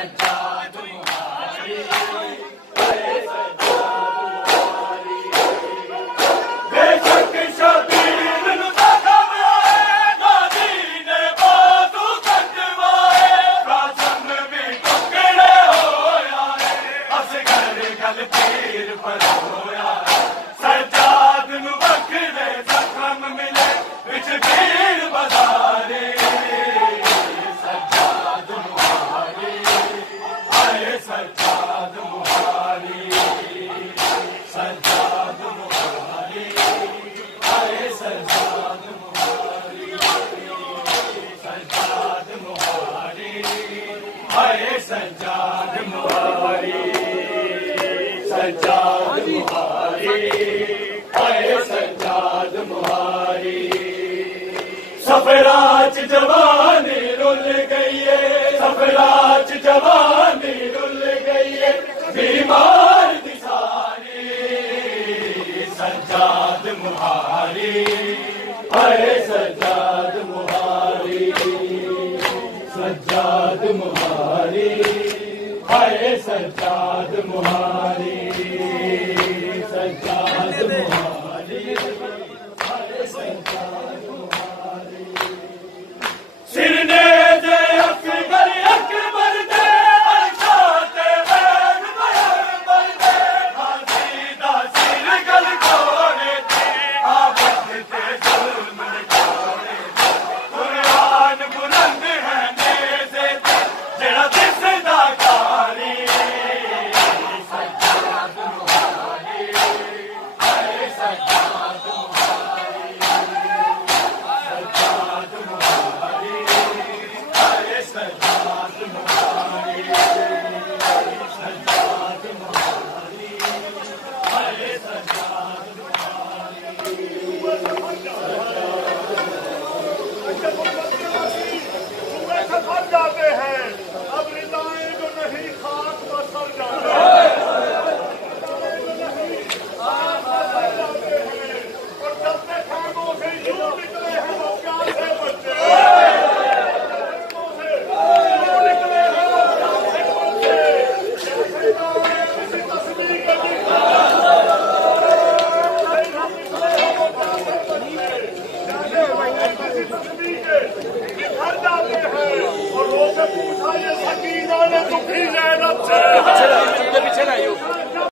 सज्जाद मुहारी, बेशक शबीर नुतखम गाजी ने बाजू कटवाए, कासम भी टुकड़े होया है, असगर गल तीर पर होया, सज्जाद नु बखरे जख्म मिले विच भीड़ बजारे, सज्जाद मुहारी, आए सज्जाद मुहारी, सज्जाद मुहारी, आए सज्जाद मुहारी, सज्जाद मुहारी, आए सज्जाद मुहारी, सज्जाद मुहारी, आए सज्जाद मुहारी। सफराच जवानी रुल गई है, सफराच जवानी रुल गई है, बीमार दिसारी, सज्जाद मुहारी, आए सज्जाद मुहारी, सज्जाद मुहारी, आए सज्जाद मुहारी।